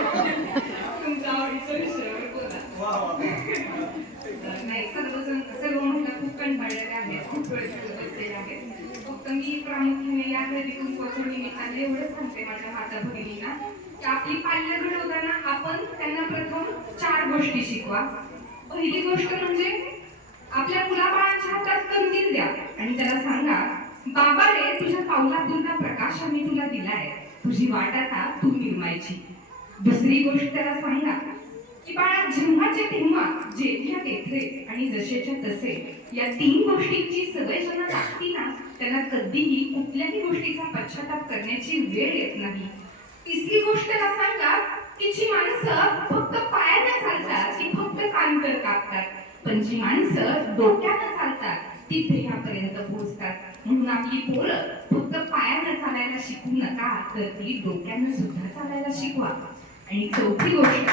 तुमच्या आवडीच्या विषयावर बोला नाही सर्वजण सर्व महिला खूप कंटाळलेल्या आहेत खूप वेळ आहेत. फक्त मी प्रामुख्याने या घरी कुंकवाच्या निमित्ताने एवढंच सांगते माझ्या माता भगिनींना की आपली पाल्य घडवताना आपण त्यांना प्रथम चार गोष्टी शिकवा. पहिली गोष्ट म्हणजे आपल्या मुलाबाळांच्या हातात कंदील द्या आणि त्याला सांगा बाबा रे तुझ्या पावलातूनचा प्रकाश आम्ही तुला दिलाय. तुझी वाट आता तू निर्मायची. दुसरी गोष्ट त्याला सांगा की बाळा जेव्हाचे तेव्हा जेथ्या तेथे आणि जसेच्या तसे या तीन गोष्टींची सवय ज्यांना लागती ना त्यांना कधीही कुठल्याही गोष्टीचा पश्चाताप करण्याची वेळ येत नाही. तिसरी गोष्ट त्याला सांगा की जी माणसं फक्त पायाने चालतात ती फक्त कांतर कापतात. पण जी माणसं डोक्यानं चालतात ती ध्येयापर्यंत पोहोचतात. म्हणून आपली पोरं फक्त पायानं चालायला शिकू नका तर ती डोक्यानं सुद्धा चालायला शिकवा. आणि चौथी गोष्ट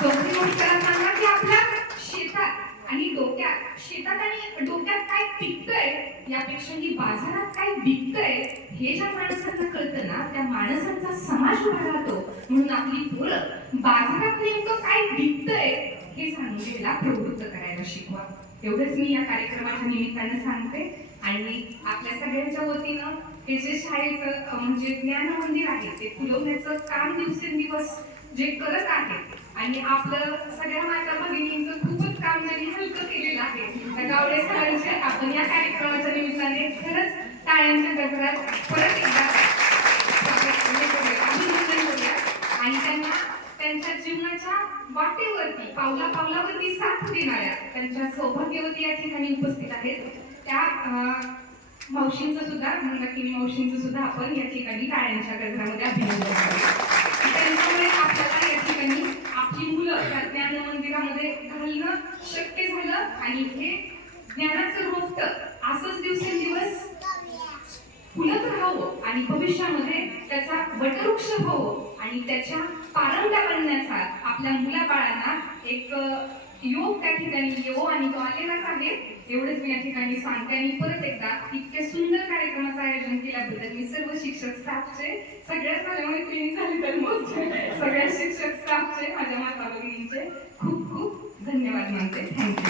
चौथी गोष्ट सांगा की आपल्या शेतात आणि डोक्यात शेतात आणि डोक्यात काय पिकतंय यापेक्षा ही बाजारात काय विकतंय हे ज्या माणसांना कळतं ना त्या माणसांचा समाज उभा राहतो म्हणून आपली पोरं बाजारात नेमकं काय विकतंय हे जाणून प्रवृत्त करायला शिकवा. एवढंच मी या कार्यक्रमाच्या निमित्तानं सांगते. आणि आपल्या सगळ्यांच्या वतीनं हे जे शाळेचं म्हणजे ज्ञान मंदिर आहे ते फुलवण्याचं काम दिवसेंदिवस जे करत आहे. आणि आपलं सगळ्या माता भगिनींचं खूपच काम त्यांनी हलकं केलेलं आहे. त्या गावडे सरांचे आपण या कार्यक्रमाच्या निमित्ताने खरंच टाळ्यांच्या गजरात परत एकदा अभिनंदन करूया. आणि त्यांना त्यांच्या जीवनाच्या वाटेवरती पावला पावलावरती साथ ज्या सौभाग्यवती या ठिकाणी उपस्थित आहेत त्या मावशींचं सुद्धा नक्की की मावशींचं सुद्धा आपण या ठिकाणी टाळ्यांच्या गजरामध्ये अभिनंदन त्यांच्यामुळे आपल्याला या ठिकाणी आपली मुलं त्या ज्ञान मंदिरामध्ये घालणं शक्य झालं आणि हे ज्ञानाचं रोपट असंच दिवसेंदिवस फुलत राहावं आणि भविष्यामध्ये त्याचा वटवृक्ष व्हावं आणि त्याच्या पारंब्या बनण्याचा आपल्या मुलाबाळांना एक योग त्या ठिकाणी येवो आणि तो आलेलाच आहे. एवढंच मी या ठिकाणी सांगते आणि परत एकदा इतक्या सुंदर कार्यक्रमाचं आयोजन केल्याबद्दल मी सर्व शिक्षक स्टाफचे सगळ्याच माझ्या मैत्रिणी झाली तर मग सगळ्या शिक्षक स्टाफचे माझ्या माता भगिनींचे खूप खूप धन्यवाद मानते. थँक्यू